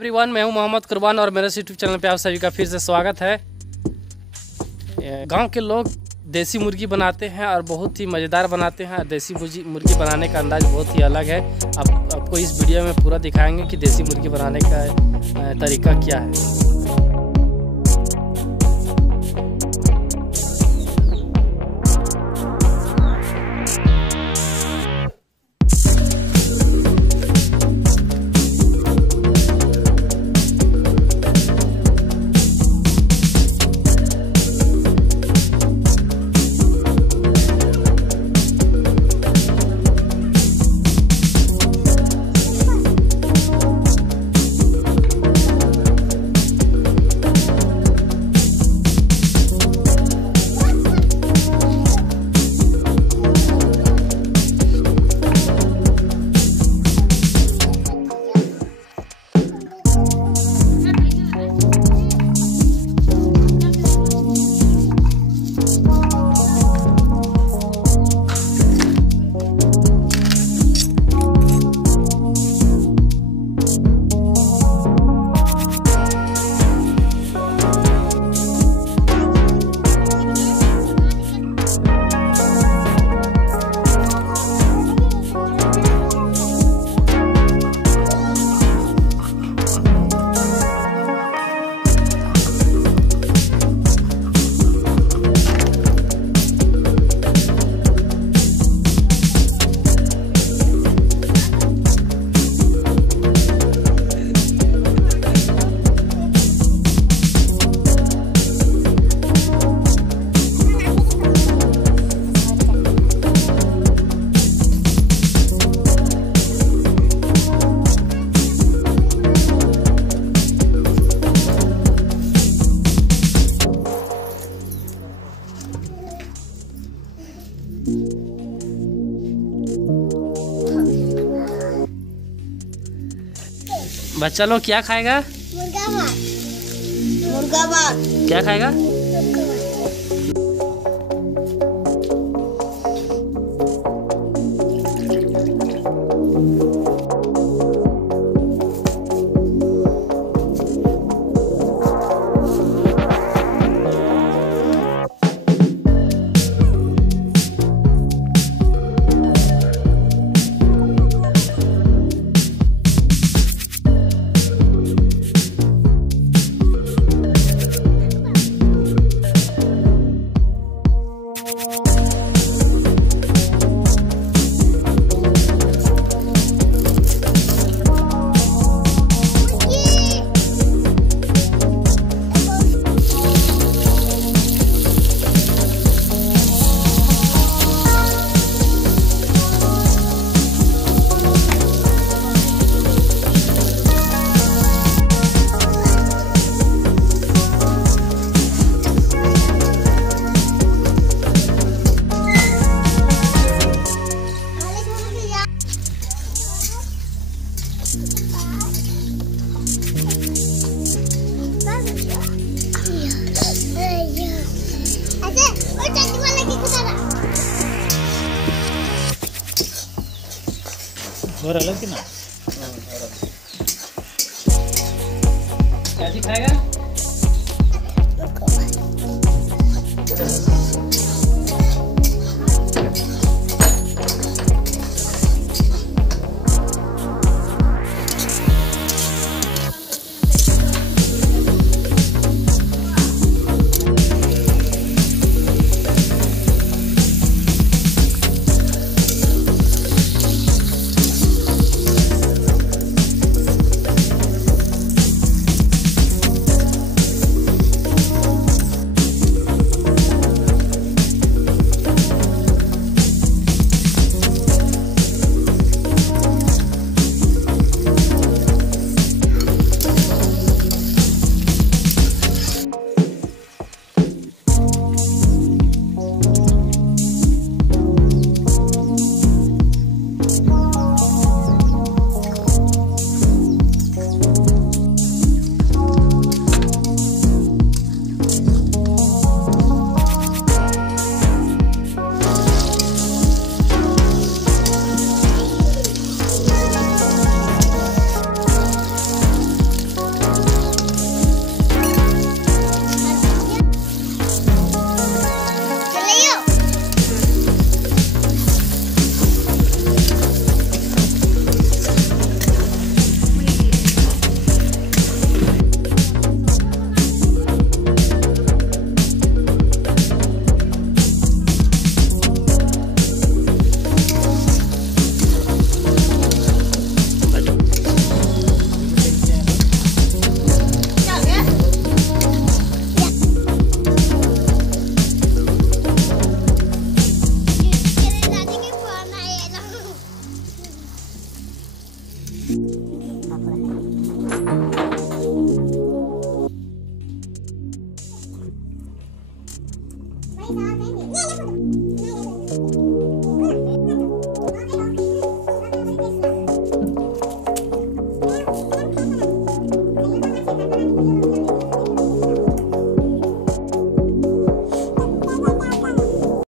Everyone, मैं हूं मोहम्मद कुर्बान और मेरे यूट्यूब चैनल पे आप सभी का फिर से स्वागत है। गांव के लोग देसी मुर्गी बनाते हैं और बहुत ही मज़ेदार बनाते हैं। देसी मुर्गी बनाने का अंदाज़ बहुत ही अलग है। आपको इस वीडियो में पूरा दिखाएंगे कि देसी मुर्गी बनाने का तरीका क्या है। बच्चा लोग क्या खाएगा? मुर्गा भात। मुर्गा भात क्या खाएगा? और अलग की ना क्या खाएगा? नहीं